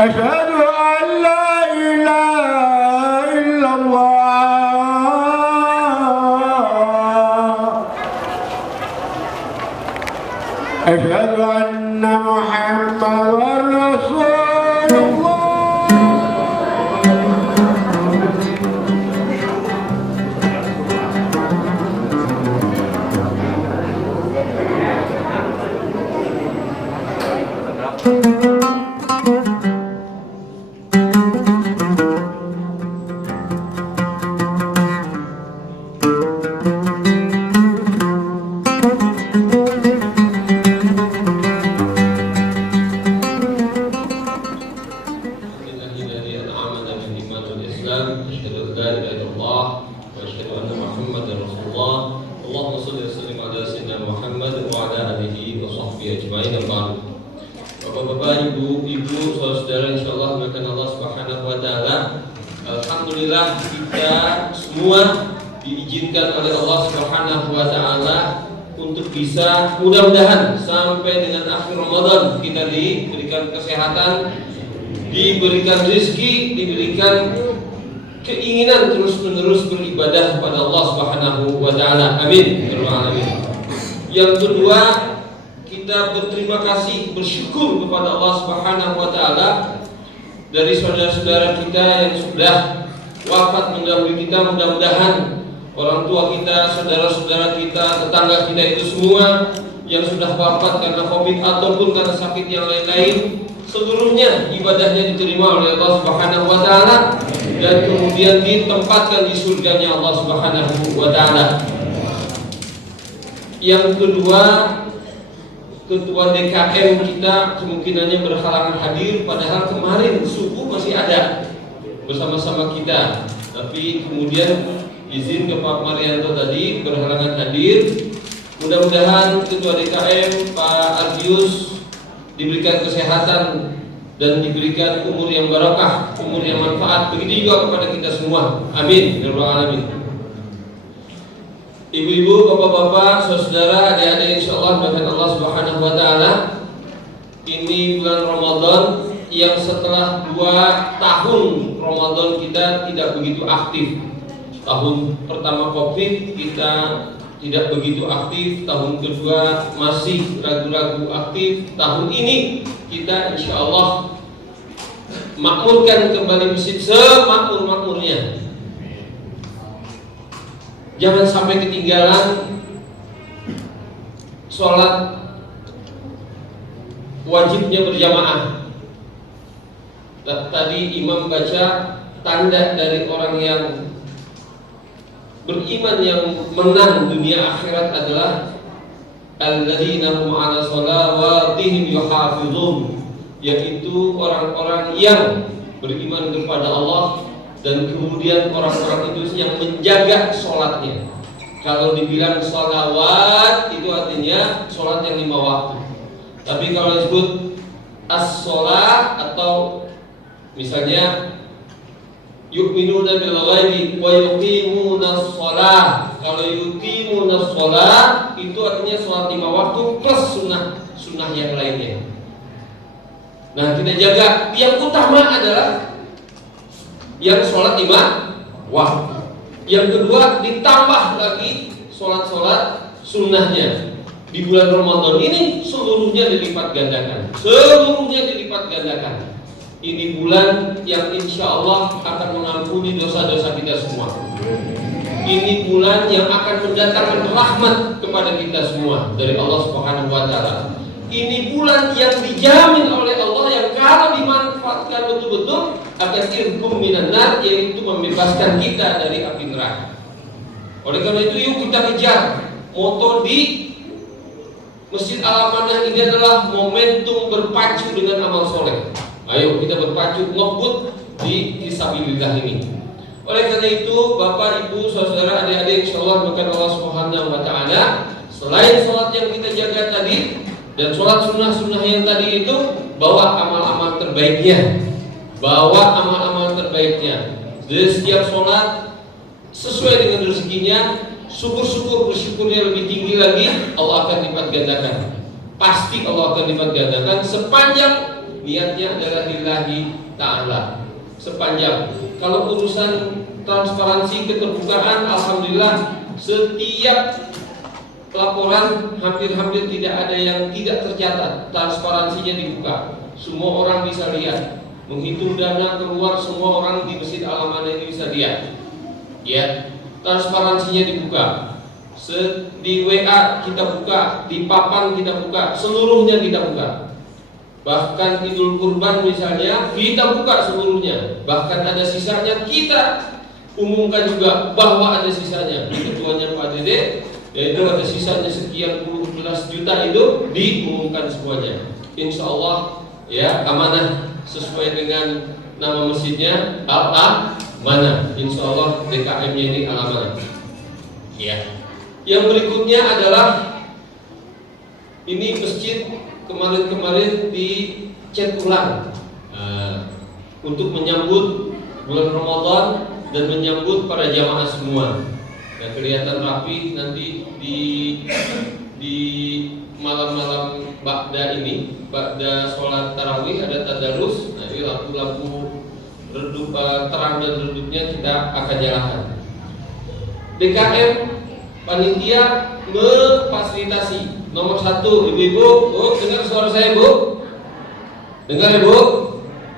أشهد أن لا إله إلا الله أشهد أن محمدا رسول الله Bapak-bapak, ibu-ibu, saudara, insyaallah makan Allah Subhanahu wa taala. Alhamdulillah kita semua diizinkan oleh Allah Subhanahu wa taala untuk bisa mudah-mudahan sampai dengan akhir Ramadan kita diberikan kesehatan, diberikan rezeki, diberikan keinginan terus-menerus beribadah kepada Allah Subhanahu wa taala. Amin. Yang kedua, kita berterima kasih, bersyukur kepada Allah Subhanahu wa taala dari saudara-saudara kita yang sudah wafat mendahului kita. Mudah-mudahan orang tua kita, saudara-saudara kita, tetangga kita itu semua yang sudah wafat karena Covid ataupun karena sakit yang lain-lain, seluruhnya ibadahnya diterima oleh Allah Subhanahu wa taala dan kemudian ditempatkan di surganya Allah Subhanahu wa taala. Yang kedua, Ketua DKM kita kemungkinannya berhalangan hadir, padahal kemarin subuh masih ada bersama-sama kita. Tapi kemudian izin ke Pak Marianto tadi berhalangan hadir. Mudah-mudahan Ketua DKM Pak Ardius diberikan kesehatan dan diberikan umur yang barakah, umur yang manfaat. Begitu juga kepada kita semua. Amin. Ya Rabbal Alamin. Ibu-ibu, bapak-bapak, saudara, adik-adik, insyaallah dengan Allah Subhanahu wa taala, ini bulan Ramadan yang setelah 2 tahun Ramadan kita tidak begitu aktif. Tahun pertama Covid kita tidak begitu aktif, tahun kedua masih ragu-ragu aktif. Tahun ini kita insyaallah makmurkan kembali masjid semakmur-makmurnya. Jangan sampai ketinggalan sholat wajibnya berjamaah. Tadi imam baca tanda dari orang yang beriman yang menang dunia akhirat adalah alladzina hum 'ala shalawatihim yuhafizun, yaitu orang-orang yang beriman kepada Allah dan kemudian orang-orang itu yang menjaga sholatnya. Kalau dibilang sholawat itu artinya sholat yang 5 waktu. Tapi kalau disebut as-sholat atau misalnya yu'minuna bil ghaibi wa yuqimuna sholat. Kalau yuqimuna sholat itu artinya sholat 5 waktu plus sunnah yang lainnya. Nah, kita jaga. Yang utama adalah yang sholat 5 waktu. Yang kedua, ditambah lagi sholat-sholat sunnahnya. Di bulan Ramadan ini seluruhnya dilipat gandakan. Ini bulan yang insya Allah akan mengampuni dosa-dosa kita semua. Ini bulan yang akan mendatangkan rahmat kepada kita semua dari Allah Subhanahu wa taala. Ini bulan yang dijamin oleh Allah yang kalau dimanfaatkan betul-betul akan irkum minan nar, yaitu membebaskan kita dari api neraka. Oleh karena itu yuk kita kejar moto di Masjid Al-Amanah ini adalah momentum berpacu dengan amal soleh. Ayo kita berpacu ngebut di fisabilillah ini. Oleh karena itu Bapak, Ibu, saudara, adik-adik, insyaallah berkat Allah Subhanahu wa taala, selain sholat yang kita jaga tadi dan sholat sunnah-sunnah yang tadi itu, bawa amal-amal terbaiknya. Dari setiap sholat sesuai dengan rezekinya, syukur-syukur, bersyukurnya lebih tinggi lagi, Allah akan lipat gandakan. Pasti Allah akan lipat gandakan sepanjang niatnya adalah lillahi ta'ala. Sepanjang kalau urusan transparansi keterbukaan, alhamdulillah setiap laporan hampir-hampir tidak ada yang tidak tercatat, transparansinya dibuka, semua orang bisa lihat, menghitung dana keluar, semua orang di Masjid Al-Amanah ini bisa lihat, ya, transparansinya dibuka. Di WA kita buka, di papan kita buka, seluruhnya kita buka. Bahkan Idul Kurban misalnya kita buka seluruhnya, bahkan ada sisanya kita umumkan juga bahwa ada sisanya. Ketuanya Pak Dede, yaitu ada sisanya sekian puluh belas juta itu diumumkan semuanya. Insya Allah ya amanah sesuai dengan nama masjidnya Al-Amanah. Insya Allah DKM-nya ini Al-Amanah. Ya. Yang berikutnya adalah ini masjid kemarin dicat ulang untuk menyambut bulan Ramadan dan menyambut para jamaah semua. Dan kelihatan rapi nanti di malam-malam ba'da ini, ba'da sholat tarawih ada tadarus. Nah ini lampu-lampu redup terang dan redupnya kita akan nyalakan. DKM panitia memfasilitasi nomor 1, ibu-ibu, dengar suara saya bu? Dengar ya bu?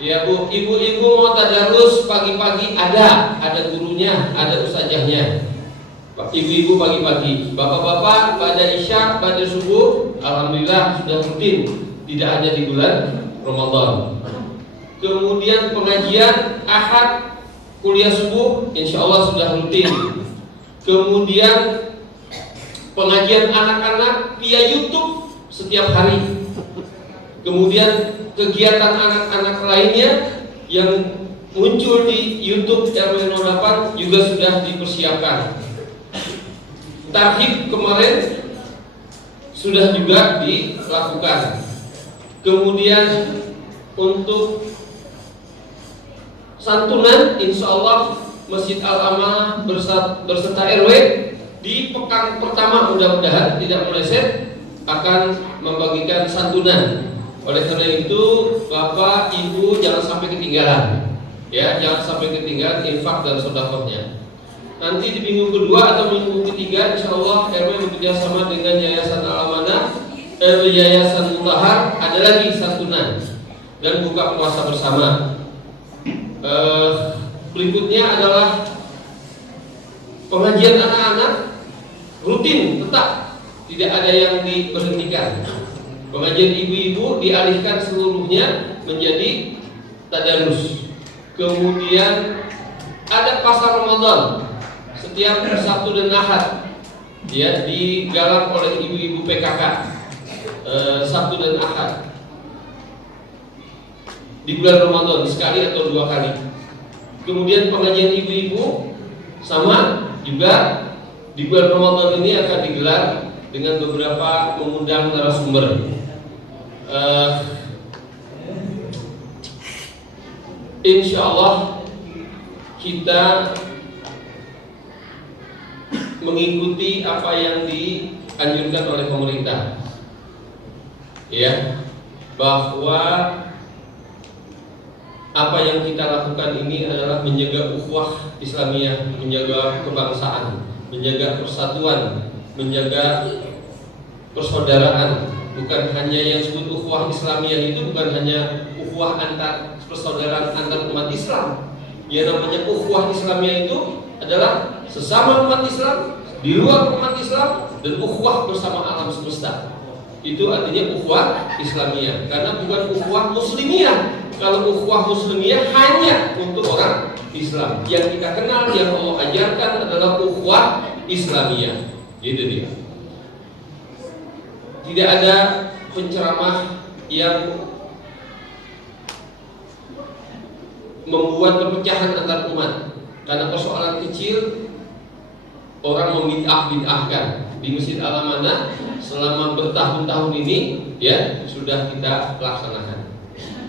Ya bu, ibu-ibu mau tadarus pagi-pagi ada gurunya, ada ustazahnya. Ibu-ibu pagi-pagi, bapak-bapak pada isya, pada subuh, alhamdulillah sudah rutin, tidak hanya di bulan Ramadan. Kemudian pengajian Ahad, kuliah subuh, insya Allah sudah rutin. Kemudian pengajian anak-anak via YouTube setiap hari. Kemudian kegiatan anak-anak lainnya yang muncul di YouTube RW 08 juga sudah dipersiapkan. Tarhib kemarin sudah juga dilakukan. Kemudian untuk santunan, insya Allah Masjid Al-Amanah berserta RW di pekan pertama mudah-mudahan tidak meleset akan membagikan santunan. Oleh karena itu Bapak Ibu jangan sampai ketinggalan, ya, jangan sampai ketinggalan infak dan sedekahnya. Nanti di minggu kedua atau minggu ketiga insya Allah RW bekerjasama dengan Yayasan Al-Amanah, Yayasan Mutahar ada lagi santunan dan buka puasa bersama. Berikutnya adalah pengajian anak-anak rutin tetap, tidak ada yang diberhentikan. Pengajian ibu-ibu dialihkan seluruhnya menjadi tadarus. Kemudian ada pasar Ramadan setiap Sabtu dan Ahad, ya, digalang oleh ibu-ibu PKK Sabtu dan Ahad di bulan Ramadan sekali atau 2 kali. Kemudian pengajian ibu-ibu sama juga di bulan Ramadan ini akan digelar dengan beberapa mengundang narasumber. Insya Allah kita mengikuti apa yang dianjurkan oleh pemerintah, ya, bahwa apa yang kita lakukan ini adalah menjaga ukhuwah Islamiyah, menjaga kebangsaan, menjaga persatuan, menjaga persaudaraan. Bukan hanya yang disebut ukhuwah Islamiyah itu bukan hanya ukhuwah antar persaudaraan antar umat Islam. Yang namanya ukhuwah Islamiyah itu adalah sesama umat Islam, di luar umat Islam, dan ukhuwah bersama alam semesta. Itu artinya ukhuwah Islamiyah, karena bukan ukhuwah Muslimiyah. Kalau ukhuwah Muslimiyah hanya untuk orang Islam. Yang kita kenal, yang Allah ajarkan adalah ukhuwah Islamiyah. Gitu dia. Tidak ada penceramah yang membuat perpecahan antar umat. Karena persoalan kecil orang membid'ah-bid'ahkan. Di Masjid Al-Amanah selama bertahun-tahun ini, ya, sudah kita laksanakan.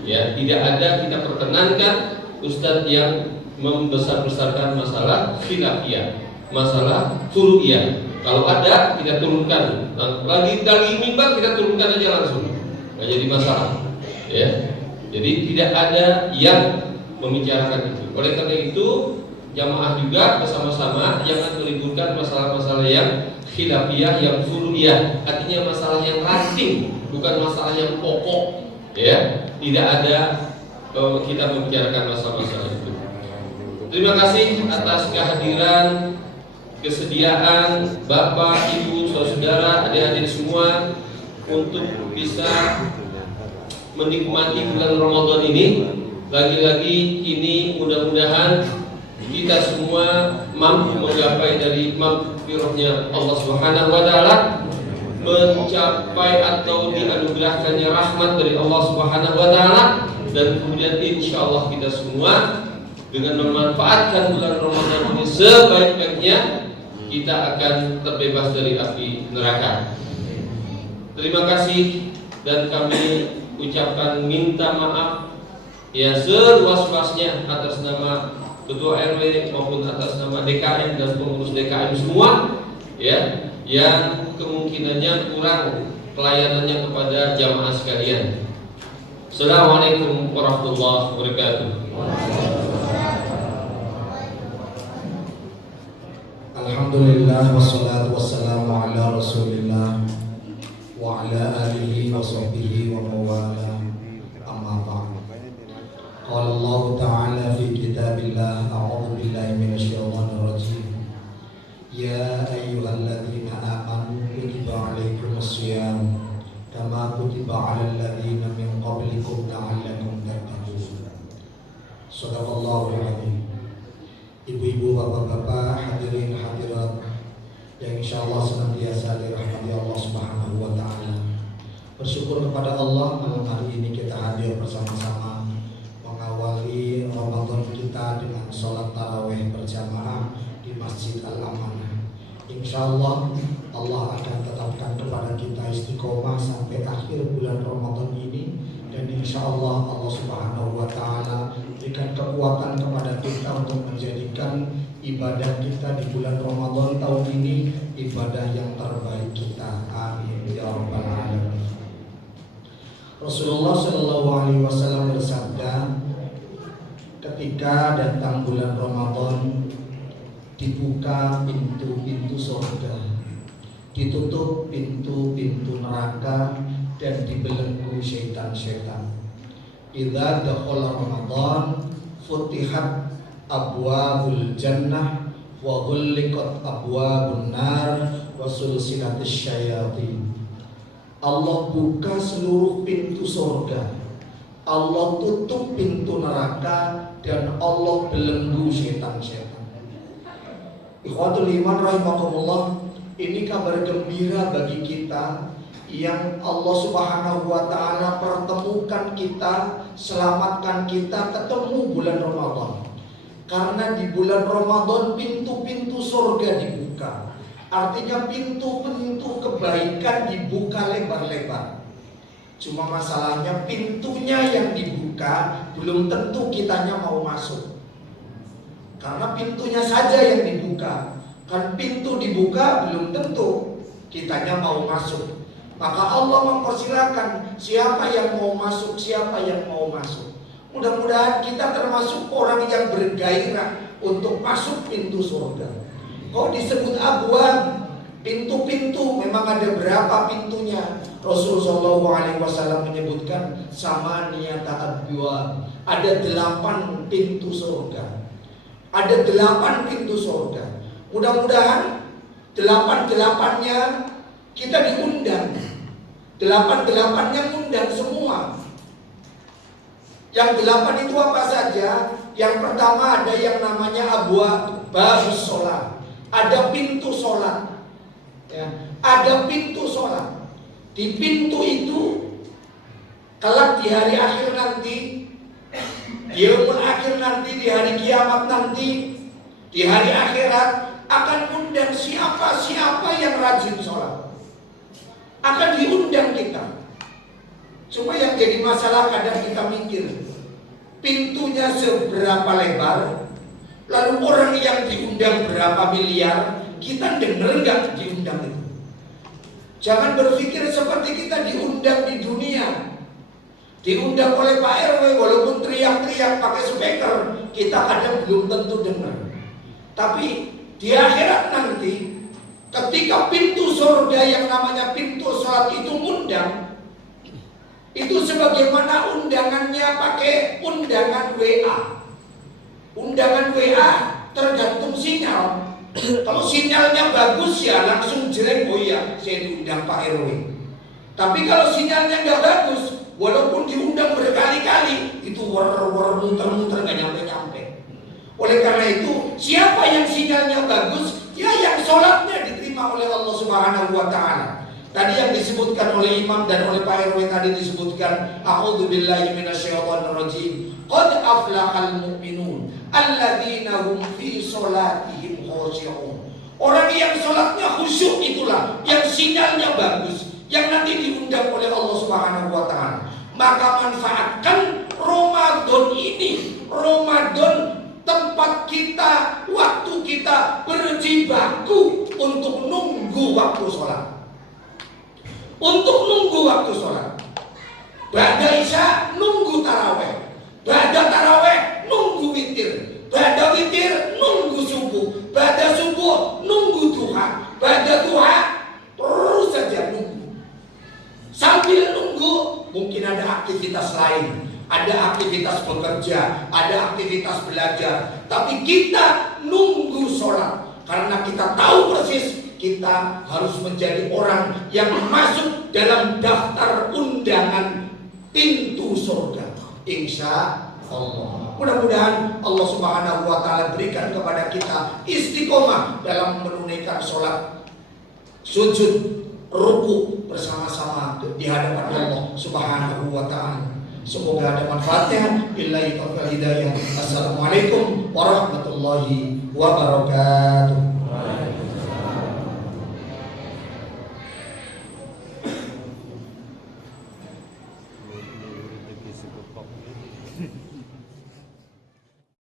Ya, tidak ada kita perkenankan ustadz yang membesar-besarkan masalah khilafiyah, masalah furu'iyah. Kalau ada kita turunkan, lagi mimbar kita turunkan aja langsung, nggak jadi masalah. Ya, Jadi tidak ada yang membicarakan itu. Oleh karena itu, jamaah juga bersama-sama jangan meliburkan masalah-masalah yang khilafiyah, yang furu'iyah. Artinya masalah yang ranting, bukan masalah yang pokok. Ya, tidak ada kita membicarakan masalah-masalah itu. Terima kasih atas kehadiran, kesediaan Bapak, Ibu, saudara, adik-adik semua untuk bisa menikmati bulan Ramadan ini. Lagi-lagi ini mudah-mudahan kita semua mampu menggapai dari maghfirahnya Allah Subhanahu wa taala, mencapai atau dianugerahkannya rahmat dari Allah Subhanahu wa taala, dan kemudian insyaallah kita semua dengan memanfaatkan bulan Ramadan ini sebaik-baiknya kita akan terbebas dari api neraka. Terima kasih dan kami ucapkan minta maaf ya seluas-luasnya atas nama Ketua RW maupun atas nama DKM dan pengurus DKM semua ya, yang kemungkinannya kurang pelayanannya kepada jamaah sekalian. Assalamualaikum warahmatullahi wabarakatuh. Alhamdulillah wassalatu wassalamu ala Rasulillah wa ala alihi wa sahbihi wa mawala, amma ba'd. Qala Allah Ta'ala fi kitabillah, a'udzu billahi minasyaitonir rajim. Ya ayyuhalladzina amanu kutiba 'alaikumus shiyam kama kutiba 'alal ladzina min qablikum la'allakum tattaqun. Shadaqallahul 'azim. Ibu-ibu, bapak-bapak, hadirin hadirat yang insyaallah senantiasa dirahmati Allah Subhanahu wa taala. Bersyukur kepada Allah malam hari ini kita hadir bersama-sama mengawali Ramadan kita dengan sholat tarawih berjamaah di Masjid Al-Amanah. Insyaallah Allah akan tetapkan kepada kita istiqomah sampai akhir bulan Ramadan ini, dan insyaallah Allah Subhanahu wa taala berikan kekuatan kepada kita untuk menjadikan ibadah kita di bulan Ramadan tahun ini ibadah yang terbaik kita. Amin ya rabbal alamin. Rasulullah Shallallahu Alaihi Wasallam bersabda, ketika datang bulan Ramadan dibuka pintu-pintu surga, ditutup pintu-pintu neraka, dan dibelenggu syaitan-syaitan. Idza dakhala Ramadan futihat abwabul jannah wa ghulliqat abwabun nar wa sulsilatis syayatin. Allah buka seluruh pintu surga, Allah tutup pintu neraka, dan Allah belenggu syaitan-syaitan. Ikhwatul iman rahimakumullah, ini kabar gembira bagi kita yang Allah Subhanahu wa taala pertemukan kita, selamatkan kita ketemu bulan Ramadan. Karena di bulan Ramadan pintu-pintu surga dibuka. Artinya pintu-pintu kebaikan dibuka lebar-lebar. Cuma masalahnya pintunya yang dibuka belum tentu kitanya mau masuk. Karena pintunya saja yang dibuka. Kan pintu dibuka belum tentu kitanya mau masuk. Maka Allah mempersilakan siapa yang mau masuk, siapa yang mau masuk. Mudah-mudahan kita termasuk orang yang bergairah untuk masuk pintu surga. Kok disebut abwab? Pintu-pintu, memang ada berapa pintunya? Rasulullah SAW menyebutkan samaniyata abwab. Ada 8 pintu surga. Ada 8 pintu surga. Mudah-mudahan 8-8-nya kita diundang. 8-8-nya undang semua. Yang 8 itu apa saja? Yang pertama ada yang namanya abwab, babus sholat. Ada pintu sholat ya. Ada pintu sholat. Di pintu itu kelak di hari akhir nanti, di yaumul akhir nanti, di hari kiamat nanti, di hari akhirat akan undang siapa-siapa yang rajin sholat. Akan diundang kita. Cuma yang jadi masalah kadang kita mikir, pintunya seberapa lebar, lalu orang yang diundang berapa miliar, kita dengar nggak diundang itu? Jangan berpikir seperti kita diundang di dunia. Diundang oleh Pak RW walaupun teriak-teriak pakai speaker, kita kadang belum tentu dengar. Tapi di akhirat nanti, ketika pintu surga yang namanya pintu sholat itu undang, itu sebagaimana undangannya pakai undangan WA. Undangan WA tergantung sinyal. Kalau sinyalnya bagus ya langsung jelek, oh iya saya diundang Pak RW. Tapi kalau sinyalnya nggak bagus, walaupun diundang berkali-kali, itu muter-muter nggak nyampe-nyampe. Oleh karena itu, siapa yang sinyalnya bagus, ya yang sholatnya diterima oleh Allah Subhanahu Wa Taala. Tadi yang disebutkan oleh Imam dan oleh Pak RW tadi disebutkan, A'udzubillahi minasyaitonirrajim. Qad aflahal mu'minun alladzina hum fi sholatihim khushu'un. Orang yang sholatnya khusyuk itulah yang sinyalnya bagus, yang nanti diundang oleh Allah Subhanahu Wa Taala. Maka manfaatkan Ramadan ini, Ramadan tempat kita, waktu kita berjibaku untuk nunggu waktu sholat. Untuk nunggu waktu sholat. Ba'da isya nunggu taraweh, ba'da taraweh nunggu witir, ba'da witir nunggu subuh, ba'da subuh nunggu duha, ba'da duha terus saja nunggu. Sambil nunggu mungkin ada aktivitas lain, ada aktivitas bekerja, ada aktivitas belajar, tapi kita nunggu sholat karena kita tahu persis kita harus menjadi orang yang masuk dalam daftar undangan pintu surga, insya Allah. Mudah-mudahan Allah Subhanahu Wa Taala berikan kepada kita istiqomah dalam menunaikan sholat, sujud, ruku bersama-sama di hadapan Allah Subhanahu Wa Taala. Semoga ada manfaatnya. Billahi taufiq hidayah. Assalamualaikum warahmatullahi wabarakatuh. Rezeki sekepok.